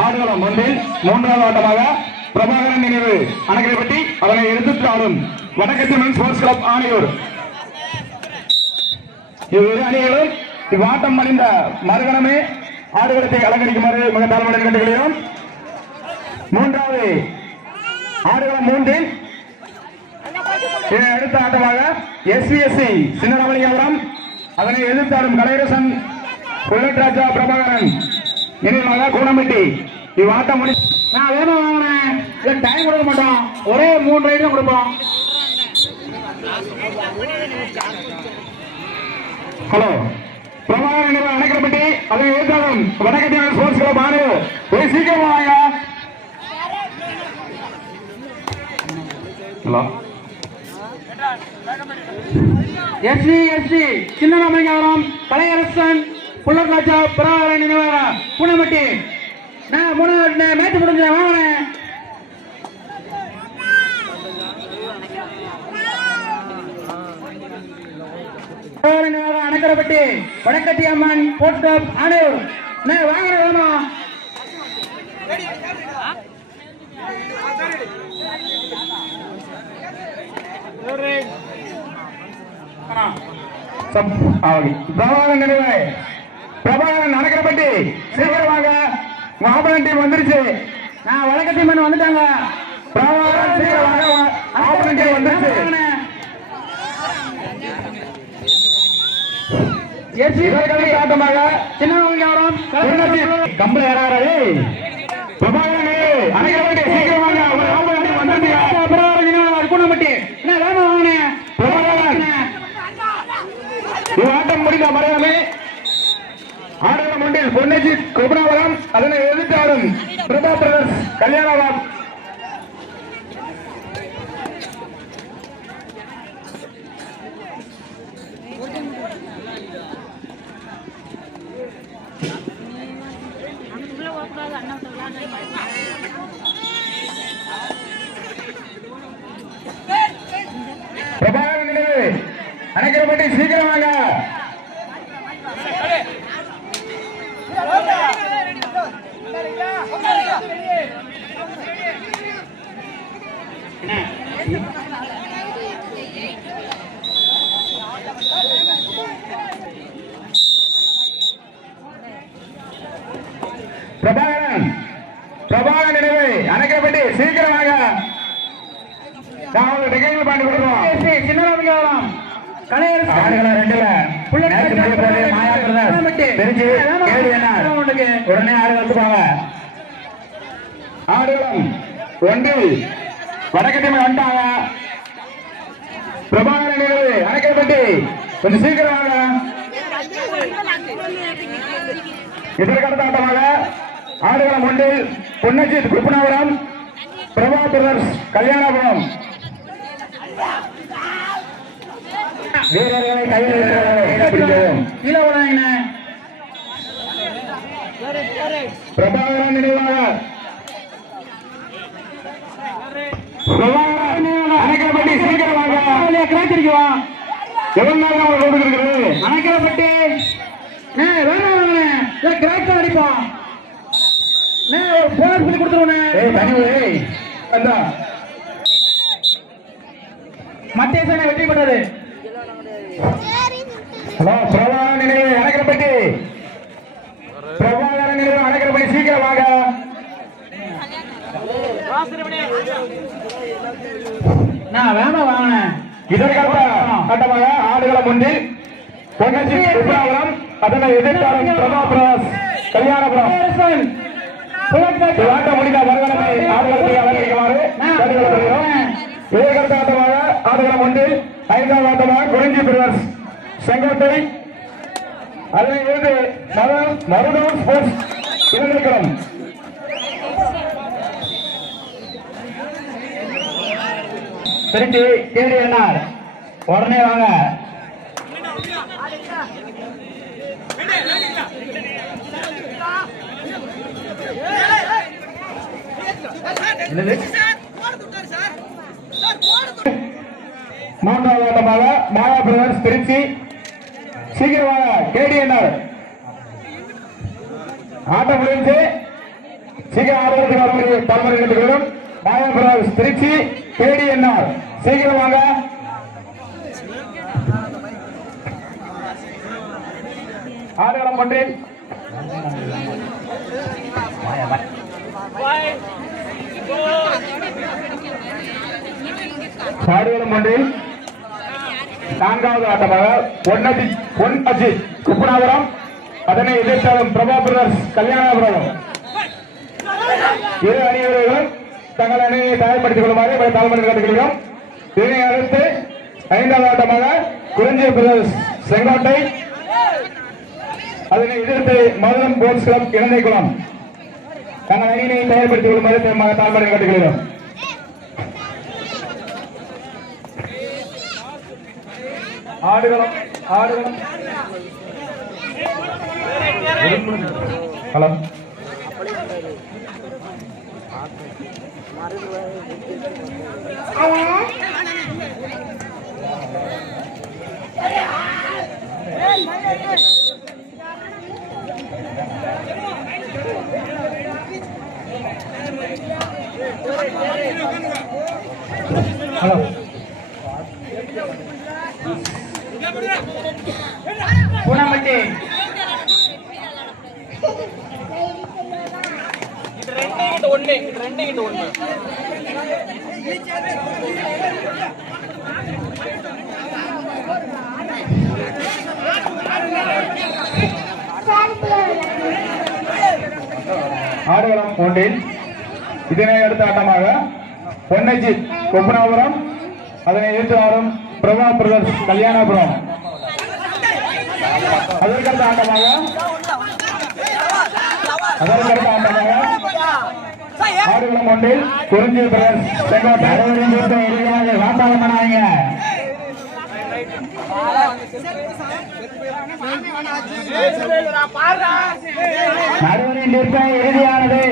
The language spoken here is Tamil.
ஆடுகளம் ஒன்றில் மூன்றாவது ஆட்டமாக பிரபாகரன் நினைவு அணைக்கப்பட்டி அதனை எதிர்த்து ஆடும் வடக்கத்தி ஸ்போர்ட்ஸ் கிளப் ஆணையூர். இவ்விரு அணிகளும் இவ்வாட்டம் அணிந்த மறுகணமே ஆடுகளத்தை அலங்கரிக்குமாறு மிக தாழ்மையுடன் கேட்டுக்கொள்கிறோம். மூன்றாவது ஆடுகளம் மூன்றில் அடுத்த ஆட்டமாக SVSC சின்னராமலிங்கபுரம் அதனை எதிர்த்தாடும் கலையரசன் புல்லட் ராஜா பிரபாகரன் நினைவாக கூடம்பட்டி. இவ்வாட்டம் முடி நான் வேணும் வாங்கினேன், டைம் கொடுக்க மாட்டோம், ஒரே 3 ரைடு கொடுப்போம். ஹலோ பிரபாகரன் நினைவு அணைக்கப்பட்டி அதை எதிர்த்தாடும் வடக்கத்தி ஸ்போர்ட்ஸ் கிளப் ஆணையூர். போய் சீக்கிரம் வாங்க. ஹலோ SVSC சின்னராமலிங்கபுரம் கலையரசன் புல்லட் ராஜா பிரபாகரன் நினைவாக கூடம்பட்டி. நான் 3 மேட்ச் முடிஞ்சேன் வாங்கினேன். அணைக்கரப்பட்டி வடக்கட்டி அம்மன் ஸ்போர்ட்ஸ் கிளப் ஆணையூர். வாங்கின வேணும். பிரபாகரன் நினைவு பிரபாகரன் அணைக்கரப்பட்டி சீக்கிரமாக ஆபரன் டீம் வந்துருச்சு. நான் வடக்கு டீம் வந்துட்டாங்க. பிரபாகரன் சீக்கிரமாக ஆபரன் டீம் வந்துருச்சு. ஆட்டமாக சின்னவரம் கம்பளை ஏறாரு. பிரபாகரன் அணைக்கப்பட்டி சீக்கிரமாக ஆபரன் டீம் வந்துருச்சு. பிரபாகரன் கூடம்பட்டி என்ன வேணும் வாங்கினேன். பிரபாகரன் ஆட்டம் முடிந்த மறையாமே ஆடுகளம் ஒன்றில் பொன்னேஜி கொபராவரம் அதனை எதிர்த்து ஆடும் பிரபா பிரதர்ஸ் கல்யாணம். பிரபாகரன் நினைவு அணைக்கப்பட்டி சீக்கிரமாக பிரபாகரன் நினைவு அணைக்கப்பட்டி சீக்கிரமாக பாண்டி கொடுக்கிறோம். சின்னராமலிங்கபுரம் உடனே ஆடு வந்துப்பாங்க. ஆடுகளம் ஒன்றில் வடக்கட்டி வந்துட்டாங்க. பிரபாகரன் நினைவு அணைக்கப்பட்டி கொஞ்சம் சீக்கிரமாக. இதற்கடுத்த ஆட்டமாக ஆடுகளம் ஒன்றில் பொன்னஜித் குருப்பனாபுரம் பிரபா பிரதர்ஸ் கல்யாணபுரம். வீரர்களை கையில் பிரபாகரன் நினைவாக அணைக்கப்பட்டி சீக்கிரமாக அணைக்கப்பட்டி வேணும் அடிப்போம். போனஸ் பண்ணி கொடுத்துருவோம். மத்திய சேனை வெற்றி பெற்றது. பிரபாகரன் நினைவு அணைக்கப்பட்டி பிரபாகரன் நினைவு அணைக்கப்பட்டி சீக்கிரமாக நான் வேணா வாங்கினேன். இதற்காக கட்டமாக ஆடுகளம் ஒன்றில் பொன்னச்சி குருபுரம் அதனை எதிர்த்தாலும் பிரபா பிரதாஸ் கல்யாணபுரம் ஆட்ட முடிந்த மறுகணமை ஆடுகளத்தை அலங்கரிக்குமாறு இதற்கடுத்த ஆட்டமாக ஆடுகளம் ஒன்றில் 5வது ஆட்டமாக குறிஞ்சி பிரதர்ஸ் செங்கோட்டை அதனை இருந்து மருதூர் ஸ்போர்ட்ஸ் இளைஞர்களும் திருச்சி KDNR உடனே வாங்க. மூன்றாவது ஆட்டமாக மாயா பிரதர்ஸ் திருச்சி. சீக்கிரம் வாங்க KDNR. ஆட்டம் முடிஞ்சு சீக்கிரம் ஆடுறதுக்கு தலைமுறை கேட்டுக்கிறோம். மாயா பிரதர்ஸ் திருச்சி KDNR சீக்கிரம் வாங்க. ஆடுகளம் ஒன்றில் ஆடுகளம் ஒன்றில் நான்காவது ஆட்டமாக பொன்னஜி குப்பனாபுரம், அதனை எதிர்த்தாலும் பிரபா பிரதர்ஸ் கல்யாணபுரம். இரு அணியர்களும் தங்கள் அணியை தயார்படுத்திக் கொள்ளுமாறு தலைமுறை கேட்டுக்கொள்கிறோம். இதனை அடுத்து ஐந்தாவது ஆட்டமாக குறிஞ்சி பிரதர்ஸ் செங்கோட்டை, அதனை எதிர்த்து மதுரம் போர்ட்ஸ் கிளப் இலந்தைக்குளம். தங்கள் அணியினை தயார்படுத்திக் கொள்ளுமாறு தலைமுறை கேட்டுக்கொள்கிறோம். ஆடுகளம் ஹலோ ஹலோ பூனாம்பட்டி ஆடுகளம் ஒன்றில் இதனை அடுத்த ஆட்டமாக பொன்னஜி கொப்பனாபுரம், அதனை எதிர்த்து ஆடும் பிரபா பிரதர்ஸ் கல்யாணபுரம். அதற்கடுத்த ஆட்டமாக ஆடுகளம் ஒன்றில் குறிஞ்சி பிரதர்ஸ் செங்கோட்டை. நடுவரின் நிற்க இறுதியானது.